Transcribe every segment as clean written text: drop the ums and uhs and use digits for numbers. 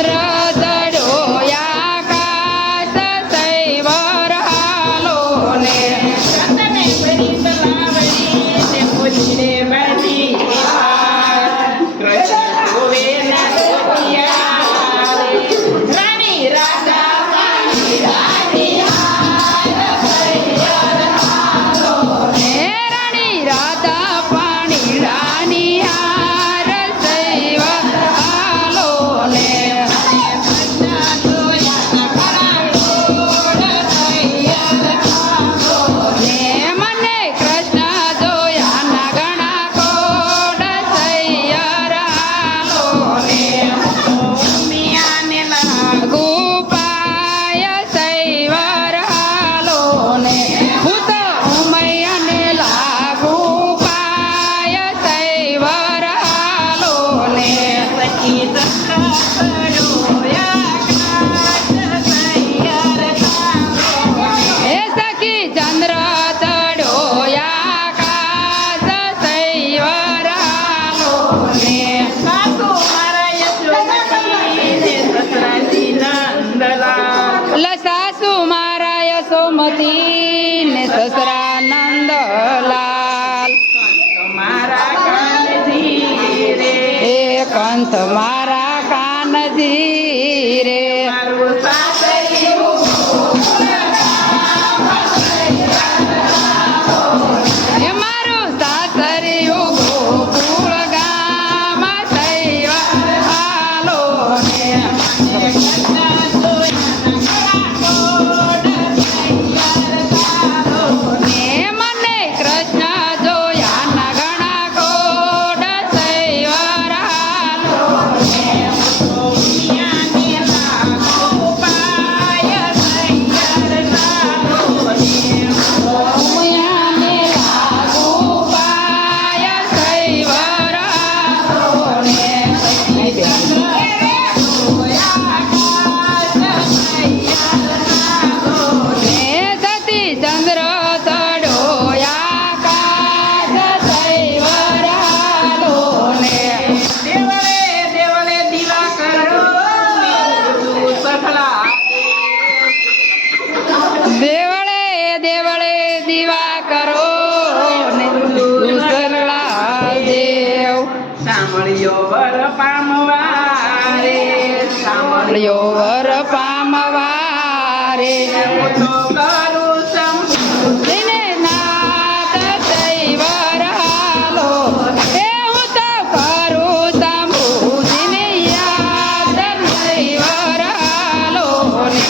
ચંદ્ર ચડ્યો આકાશ સૈવર હાલો ને ચંદને કરી તલાવડી ને બોલી રે બધી કૃષ્ણ જોવે ના જોયા રે રાણી રાજા પાણી રાણી હે રાણી રાધા પાણી રાની હાર સૈવર હાલો ને ને મને કૃષ્ણ જોયા ના ઘણા કોડ સૈયર હાલો ને ગોપાય સૈવર હાલો ને હું તો ઉમૈયાને લાગુ પાય સૈવર હાલો ને હે સખી ચંદ્ર ચડ્યો આકાશ સૈવર હાલો ને સાસુ મારા યશોમતી ને સસરા નંદલાલ હે કંથ મારા કાનજી રે હે મારું સાસરિયું ગોકુળ ગામ સૈવર હાલો ને ને મને કૃષ્ણ જોયા ના ઘણા કોડ સૈવર હાલો ઉમિયાને લાગુ પાય સૈવર હાલો ને સતી ચંદ્ર ચડ્યો આકાશ સૈવર હાલો ને દેવળે દેવળે દીવા કરો ને દુસરલા દેવ સાંભળ્યો વર પામવા રે લ્યો વર પામવા રે તો કરું સંભુ તેને નાદ સૈવર હાલો હે હું તો કરું સંભૂતિને યાદ સૈવર હાલો ને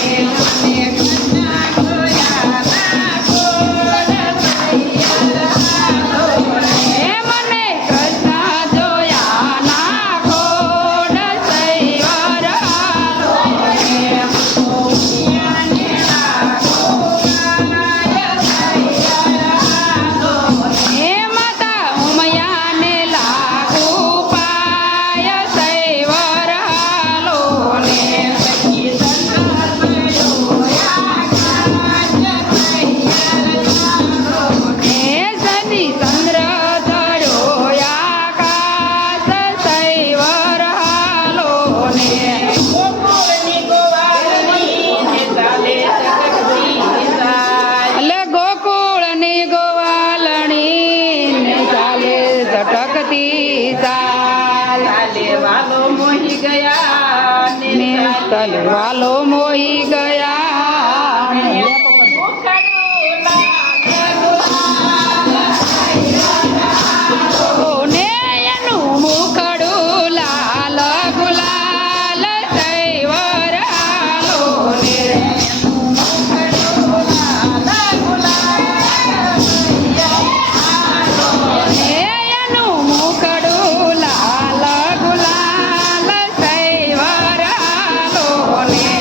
હે મને કૃષ્ણ જોયા ના કોડ સૈવર હાલો ને હે માતા ઉમૈયાને લાગુ પાય સૈવર હાલો ને હે સતી ચંદ્ર ચડ્યો આકાશ સૈવર હાલો ને એટલે ગોકુળની ગોવાલણી ને ચાલે ઝટકતી ચાલ વાલો મોહી ગયા ને તલવાલો મોહી ગયા ને ને એનું મુખડું લાલ ગુલાલ સૈવર હાલો ને એનું મુખડું લાલ ગુલાલ સૈવર હાલો ને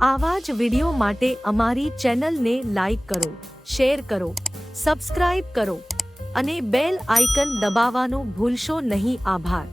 આવા જ વિડિયો માટે અમારી ચેનલને લાઈક કરો, શેર કરો, સબસ્ક્રાઇબ કરો અને બેલ આઇકન દબાવવાનું ભૂલશો નહીં. આભાર.